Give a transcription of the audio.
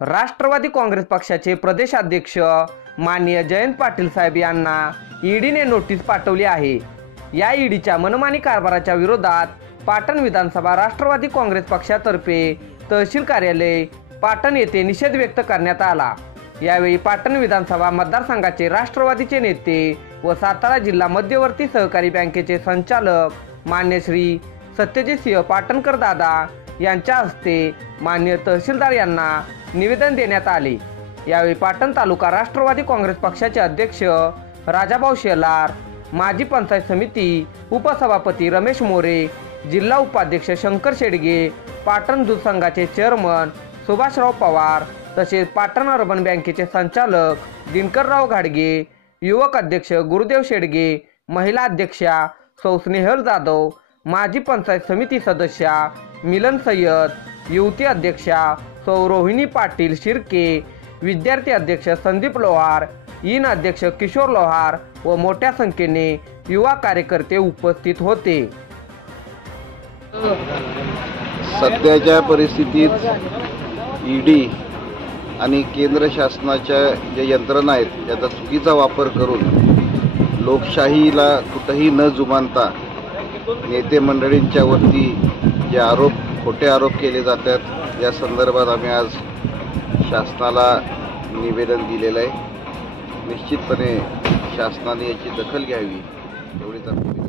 राष्ट्रवादी काँग्रेस पक्षाचे प्रदेशाध्यक्ष माननीय जयंत पाटील साहेब यांना ईडीने नोटीस पाठवली आहे। या ईडीच्या मनमानी कारभाराच्या विरोधात पाटण विधानसभा राष्ट्रवादी काँग्रेस पक्षातर्फे तहसील कार्यालय पाटण येथे निषेध व्यक्त करण्यात आला। यावेळी पाटण विधानसभा मतदारसंघाचे राष्ट्रवादीचे नेते व सातारा जिल्हा मध्यवर्ती सहकारी बँकेचे संचालक मान्य श्री सत्यजित सिंह पाटणकर दादा यांच्या हस्ते माननीय तहसीलदार यांना निवेदन देण्यात आले। यावेळी पाटण तालुका राष्ट्रवादी काँग्रेस पक्षाचे अध्यक्ष राजाभाऊ शेलार, माजी पंचायत समिती उपसभापती रमेश मोरे, जिल्हा उपाध्यक्ष शंकर शेडगे, पाटण दूध संघाचे चेअरमन सुभाषराव पवार तसेच पाटण अर्बन बँकेचे संचालक दिनकरराव घाडगे, युवक अध्यक्ष गुरुदेव शेडगे, महिला अध्यक्षा सौ स्नेहल जाधव, माजी पंचायत समिती सदस्या मिलन सय्यद, युवती अध्यक्षा सौ रोहिणी पाटील शिर्के, विद्यार्थी अध्यक्ष संदीप लोहार, इन अध्यक्ष किशोर लोहार व मोठ्या संख्येने युवा कार्यकर्ते उपस्थित होते। सध्याच्या परिस्थितीत ईडी आणि केंद्र शासनाच्या ज्या यंत्रणा आहेत त्याचा चुकीचा वापर करून लोकशाहीला कुठेही न जुमानता नेते मंडळींच्या वरती जे खोटे आरोप केले जातात या संदर्भात आम्ही आज शासनाला निवेदन दिलेलं आहे। निश्चितपणे शासनाने याची दखल घ्यावी एवढीच आम्ही